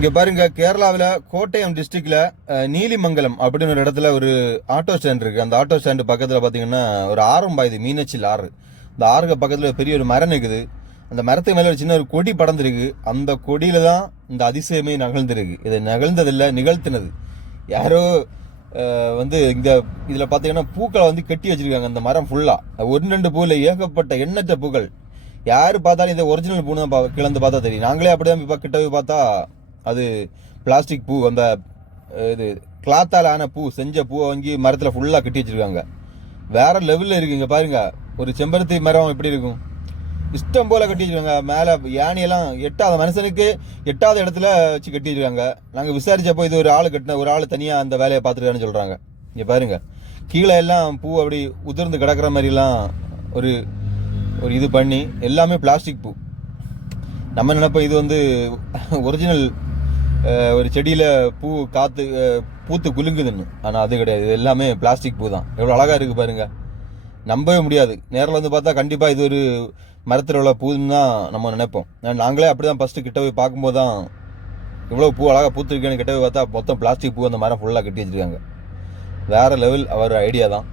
இங்கே பாருங்க, கேரளாவில் கோட்டயம் டிஸ்ட்ரிக்டில் நீலிமங்கலம் அப்படின்னு ஒரு இடத்துல ஒரு ஆட்டோ ஸ்டாண்ட் இருக்குது. அந்த ஆட்டோ ஸ்டாண்டு பக்கத்தில் பார்த்தீங்கன்னா ஒரு ஆறும் பாயுது, மீனச்சில் ஆறு. இந்த ஆறுக்கு பக்கத்தில் பெரிய ஒரு மரம் இருக்குது. அந்த மரத்துக்கு மேலே ஒரு சின்ன ஒரு கொடி படர்ந்துருக்கு. அந்த கொடியில தான் இந்த அதிசயமே நிகழ்ந்துருக்கு. இது நிகழ்ந்ததில்லை, நிகழ்த்தினது யாரோ வந்து இங்கே இதில் பார்த்தீங்கன்னா பூக்களை வந்து கட்டி வச்சிருக்காங்க. அந்த மரம் ஃபுல்லாக ஒன்று ரெண்டு பூவில் ஏகப்பட்ட எண்ணற்ற பூக்கள். யார் பார்த்தாலும் இதை ஒரிஜினல் பூன்னு தான் கிளந்து பார்த்தா தெரியும். நாங்களே அப்படி தான் இப்போ கிட்ட போய் பார்த்தா அது பிளாஸ்டிக் பூ, அந்த இது கிளாத்தால் ஆன பூ, செஞ்ச பூவை வாங்கி மரத்தில் ஃபுல்லாக கட்டி வச்சிருக்காங்க. வேற லெவலில் இருக்கு. இங்கே பாருங்க, ஒரு செம்பருத்தி மரம் எப்படி இருக்கும், இஷ்டம் போல கட்டி வச்சிருக்காங்க. மேலே யானையெல்லாம் எட்டாத மனுஷனுக்கு எட்டாத இடத்துல வச்சு கட்டி வச்சிருக்காங்க. நாங்கள் விசாரிச்சப்போ இது ஒரு ஆள் கட்டின, ஒரு ஆள் தனியாக அந்த வேலையை பார்த்துருக்கான்னு சொல்கிறாங்க. இங்கே பாருங்க, கீழே எல்லாம் பூ அப்படி உதிர்ந்து கிடக்கிற மாதிரிலாம் ஒரு ஒரு இது பண்ணி எல்லாமே பிளாஸ்டிக் பூ. நம்ம நினைப்போம் இது வந்து ஒரிஜினல் ஒரு செடியில் பூ காற்று பூத்து குலுங்குதுன்னு. ஆனால் அது கிடையாது, இது எல்லாமே பிளாஸ்டிக் பூ தான். எவ்வளோ அழகாக இருக்குது பாருங்க, நம்பவே முடியாது. நேரில் வந்து பார்த்தா கண்டிப்பாக இது ஒரு மரத்தில் உள்ள பூன்னு தான் நம்ம நினைப்போம். நாங்களே அப்படி தான் ஃபஸ்ட்டு கிட்ட போய் பார்க்கும்போது தான் இவ்வளோ பூ அழகாக பூத்துருக்கேன்னு கிட்ட போய் பார்த்தா மொத்தம் பிளாஸ்டிக் பூ அந்த மரம் ஃபுல்லாக கட்டி வச்சுருக்காங்க. வேறு லெவல் அவர் ஐடியா தான்.